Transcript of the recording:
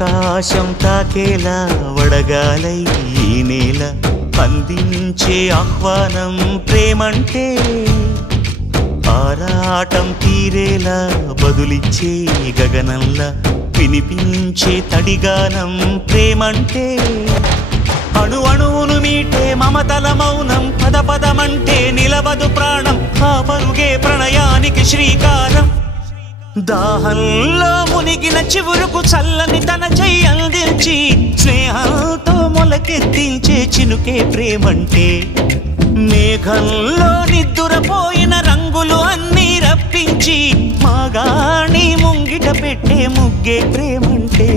ఆకాశం తాకేలా వడగాలై ఈ నేల అందించే ఆహ్వానం ప్రేమంటే ఆరాటం తీరేలా బదులిచ్చే గగనంలా వినిపించే తడిగానం ప్రేమంటే అణు అణువును మీటే మమతల మౌనం పద పదమంటే నిలవదు ప్రాణం ఆ పరుగే ప్రణయానికి శ్రీకారం దాహంలో మునిగిన చివురుకు చల్లని తన చెయ్యి అందించి స్నేహంతో మొలకెత్తించే చినుకే ప్రేమంటే మేఘంలో నిద్దురపోయిన రంగులు అన్నీ రప్పించి మాగాణి ముంగిట పెట్టే ముగ్గే ప్రేమంటే